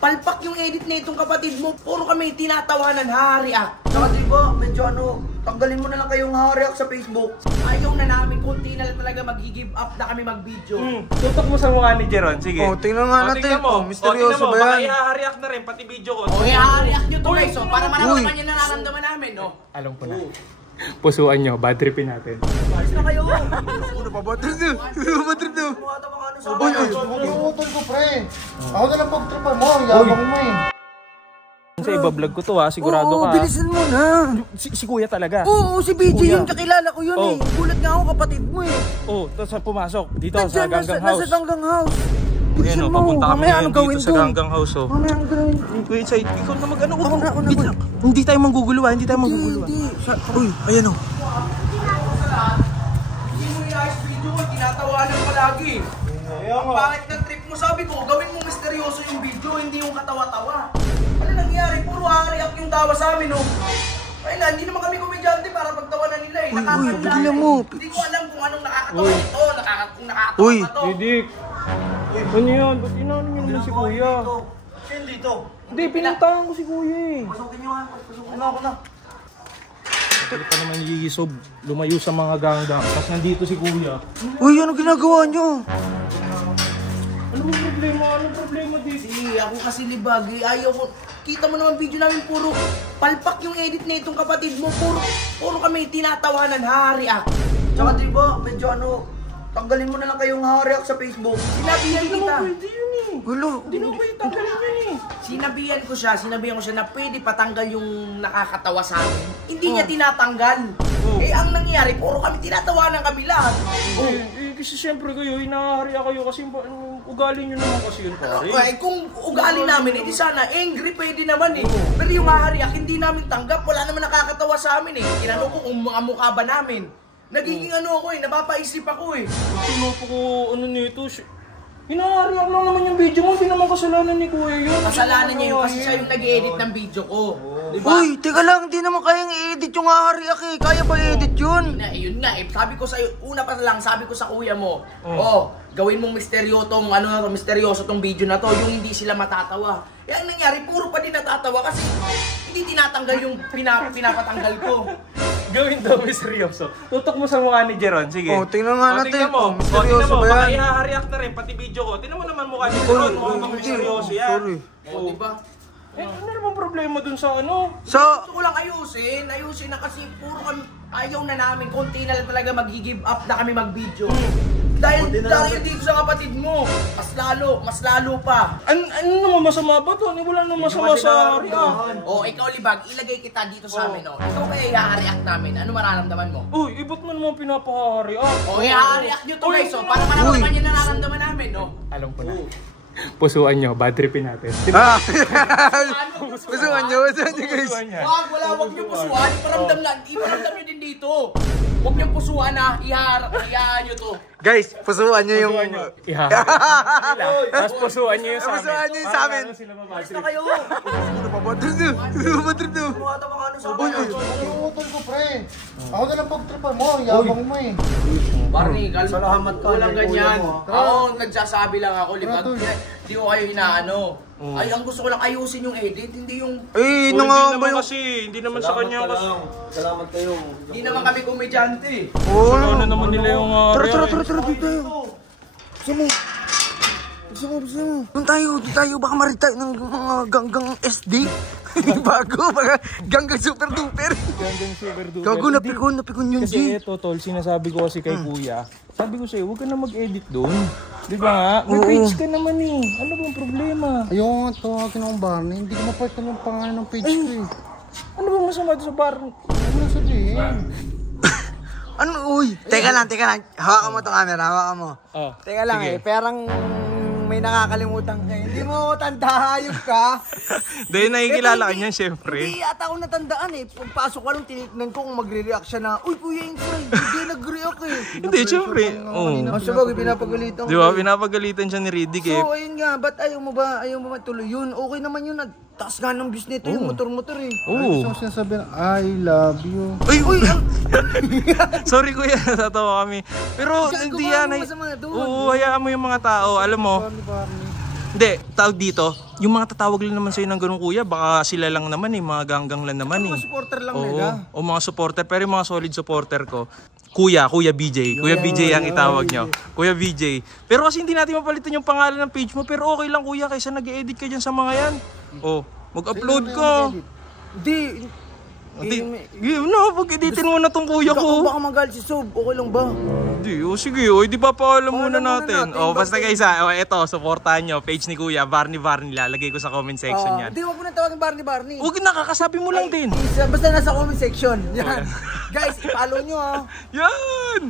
palpak yung edit na itong kapatid mo. Puro kami tinatawanan, ha-react. Saka diba, medyo tanggalin mo na lang kayong ha-react sa Facebook. Ayaw na namin, kunti na lang talaga mag-give up na kami mag-video. Tutok mo sa mukha ni Jeron, sige. Tingnan nga natin. Tingnan mo. Misteryoso ba yan? Baka i-react na rin, pati video ko. Okay, ha-react nyo to guys, para malaman niya nararamdaman namin, no? Alam ko na. Pusuan nyo, bad tripin natin. Ayos na kayo. Ano pa ba? Bad trip to. Uy, utol ko pre. Ako na lang pag-tripan mo, yabang mo eh. Sa iba-vlog ko to ha, sigurado ka. Bilisan mo na. Si kuya talaga. Oo, si BJ yun, kakilala ko yun eh. Gulat nga ako kapatid mo eh. Tapos pumasok dito sa Ganggang House. Nasa Ganggang House. Ayan o, papunta kami ngayon dito sa Ganggang House o. Mamaya ang gawin. Wait, side, ikaw na mag-ano. Ako. Hindi tayo mangguguluhan, hindi tayo mangguguluhan. Uy, ayan o. Hindi mo i-ayos video ko, tinatawanan ko lagi. Ang pangit ng trip mo, sabi ko, gawin mo misteryoso yung video, hindi yung katawa-tawa. Ano nangyari? Puro ha-react yung tawa sa amin, no? Ay na, hindi naman kami komedyante para pagtawanan nila eh. Uy, mo. Hindi ko alam kung anong nakakatawa ito, kung nakakatawa ba to. Didik. Ano yun? Ba't inaano nyo naman si kuya? Sino dito? Hindi, pinuntahan ko si kuya eh. Pasukin nyo nga. Ako na. Hindi pa naman yiyisob, lumayo sa mga ganggang. Tapos nandito si kuya. Uy, ano ginagawa nyo? Anong problema? Anong problema dito? Ako kasi libag, ayaw ko. Kita mo naman video namin, puro palpak yung edit na itong kapatid mo. Puro kami tinatawanan, ha-react. Tsaka diba, medyo tanggalin mo na lang kayong ha-react sa Facebook. Sinabihan kita. Pwede yun eh. Gulo. Hindi naman pwede tanggalin yun eh. Sinabihan ko siya na pwede patanggal yung nakakatawa sa amin. Hindi niya tinatanggal. Eh, ang nangyari, puro kami tinatawanan kami lahat. Kasi siyempre kayo, hinahariya kayo kasi ugali nyo naman kasi yun pare. Okay, kung ugali namin, edi sana angry pwede naman eh. Pero yung hahariyak, hindi namin tanggap. Wala naman nakakatawa sa amin eh. Tinanong ko kung mga mukha ba namin. Nagiging ako eh, napapaisip ako eh. Tunopo ko nito. Hinahariyak lang naman yung video mo, hindi naman kasalanan ni kuya yun. Kasalanan niya yun kasi siya yung nag-edit ng video ko. Diba? Uy, teka lang, di naman kayang i-edit yung ha-react eh. Kaya ba i-edit yun? Yun na eh. Sabi ko sa'yo, una pa lang, sabi ko sa kuya mo, gawin mong misteryoso tong video na to, yung hindi sila matatawa. Eh, ang nangyari, puro pa din natatawa kasi hindi tinatanggal yung pinapatanggal ko. Gawin daw misteryoso. Tutok mo sa mukha ni Jeron, sige. Tingnan nga natin. Tingnan mo. Misteryoso ba yan? Baka i-react na rin, pati video ko. Tingnan mo naman mukha ni Jeron, mukhang misteryoso yan. Sorry. Diba? Ano naman problema dun sa ano? Gusto ko lang ayusin na kasi puro kami, ayaw na namin, konti na lang talaga mag-give up na kami mag-video. Dahil dito sa kapatid mo, mas lalo pa. Ano naman masama ba to? Wala naman masama sa react. Ikaw libag, ilagay kita dito sa amin. Ikaw kaya i-react namin, ano mararamdaman mo? Uy, ba't mo naman pinapaka-react? I-react nyo to guys, para malaman niya nararamdaman namin, no? Alam ko na. Pusuan nyo, bad tripin natin. Pusuan nyo guys. Wag nyo pusuan, iparamdam nyo din dito. Huwag nyo pusuan na, ihaan nyo to. Guys, pusuan nyo yung... Tapos pusuan nyo yung sa amin. Pusuan nyo yung sa amin. Alis na kayo. Ano pa ba? Bad trip to. Uy, utol ko pre. Ako na lang pag-tripan mo, yabang mo eh. Barney, walang ganyan. Ako, nagsasabi lang ako, libag. Hindi ko kayo hinaano. Ay, ang gusto ko lang ayusin yung edit, hindi yung... Eh, Hindi naman kasi, hindi naman sa kanya kasi. Salamat kayo. Hindi naman kami komedyante. Ano naman nila yung... Tara, dito tayo. Gusto mo. Doon tayo, baka marid tayo ng mga ganggang SD. Bago, baka ganggang super duper. Ganggang super duper. Gago, napikon yun, Kasi G. ito, tol, sinasabi ko kasi kay kuya. Sabi ko sa'yo, huwag ka na mag-edit doon. Di ba nga? May page ka naman eh. Ano bang problema? Ayoko nga tawagin akong Barney. Hindi ko mapalitan yung pangalan ng page ko eh. Ano bang masama doon sa bar? Ano na sabihin? Ano, uy? Teka lang. Hawakan mo itong camera, hawakan mo. Teka lang sige. perang may nakakalimutan ka. Hindi mo tanda, hayop ka. Dahil nakikilala ka niyan, syempre. Hindi ata ako natandaan eh. Pagpasok ko lang, tinignan ko kung magre-react siya na, uy, Kuya Insay, hindi nag-react eh. Hindi, syempre. Sabagay, pinapagalitan ko. Di ba? Pinapagalitan siya ni Riddick eh. So, ayun nga, ba't ayaw mo matuloy yun? Okay naman yun, nagtaas nga ng business nito, yung motor-motor eh. Gusto ko sinasabi na, I love you. Uy, Sorry kuya, natatawa kami. Pero hindi yan. Oo, hayaan mo yung mga tao. Alam mo, Hindi, tawag dito, yung mga tatawag lang naman sa'yo ng ganun kuya, baka sila lang naman mga ganggang lang naman Mga supporter lang Oo, nila. o mga supporter, pero yung mga solid supporter ko, Kuya BJ. Kuya BJ ang itawag nyo. Kuya BJ. Pero kasi hindi natin mapalitan yung pangalan ng page mo, pero okay lang kuya, kaysa nag-edit ka dyan sa mga yan. Oh, mag-upload ka. Di, Pag-editin mo na tong kuya ko. baka magalit si Sob, okay lang ba? Di, sige, di ba paalam muna muna natin. natin, Basta guys eto, supportahan nyo, page ni Kuya, Barney, lalagay ko sa comment section yan. Hindi, wag mo na tawagin Barney. Huwag nakakasabi mo lang din. Basta nasa comment section. Yan. Guys, i-follow nyo ha. Yan!